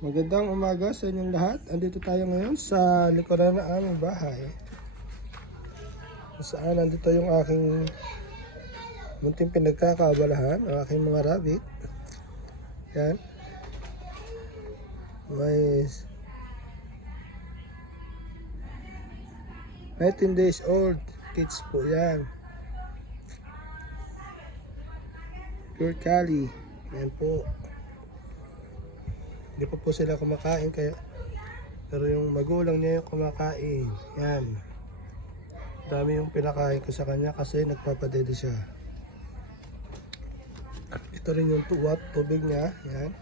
Magandang umaga sa inyong lahat. Andito tayo ngayon sa likuran ng aming bahay. Kung saan nandito yung aking munting pinagkakaabalahan, ang aking mga rabbit. Yan. May 19 days old kids po yan. Pure Cali. Yan po. Hindi pa po sila kumakain kaya, pero yung magulang niya yung kumakain. Yan. Dami yung pinakain ko sa kanya kasi nagpapadede siya. Ito rin yung tubig niya. Yan.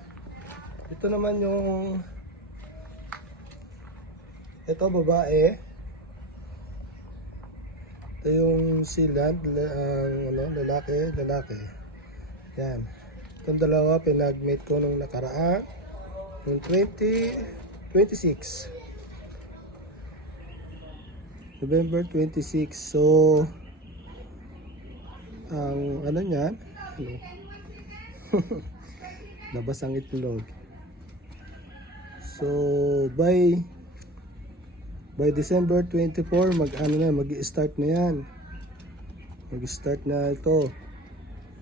Ito naman yung ito babae. Ito yung sealant, lalaki. Yan. Itong dalawa pinag-mate ko nung nakaraan. Yung 26 November 26. So ang ano niyan, labas ang itlog. So by December 24 mag-start na yan. Mag-start na ito.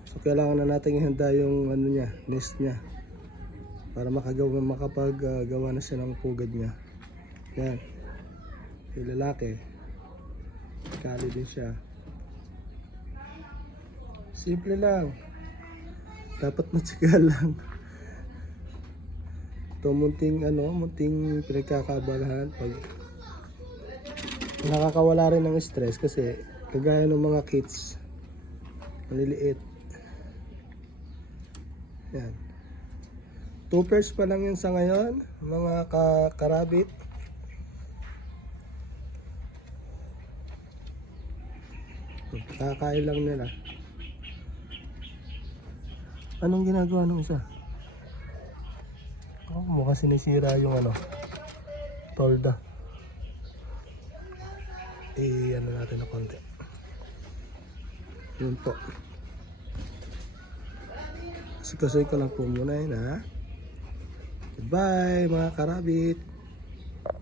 So kailangan na natin ihanda yung ano niya, nest niya, para makapagawa na siya ng pugad niya. Yan. Yung lalaki. Kali din siya. Simple lang. Dapat matyaga lang. Ito munting pinagkakabalahan. Pag nakakawala rin ng stress kasi kagaya ng mga kids maliliit. Yan. 2 pairs pa lang yun sa ngayon, mga karabit. Kakain lang nila. Anong ginagawa nung isa? Oh, mukhang sinisira yung tolda. Ano natin na konti. Yun po. Kasi ko lang po muna yun, ha. Bye mga karabit.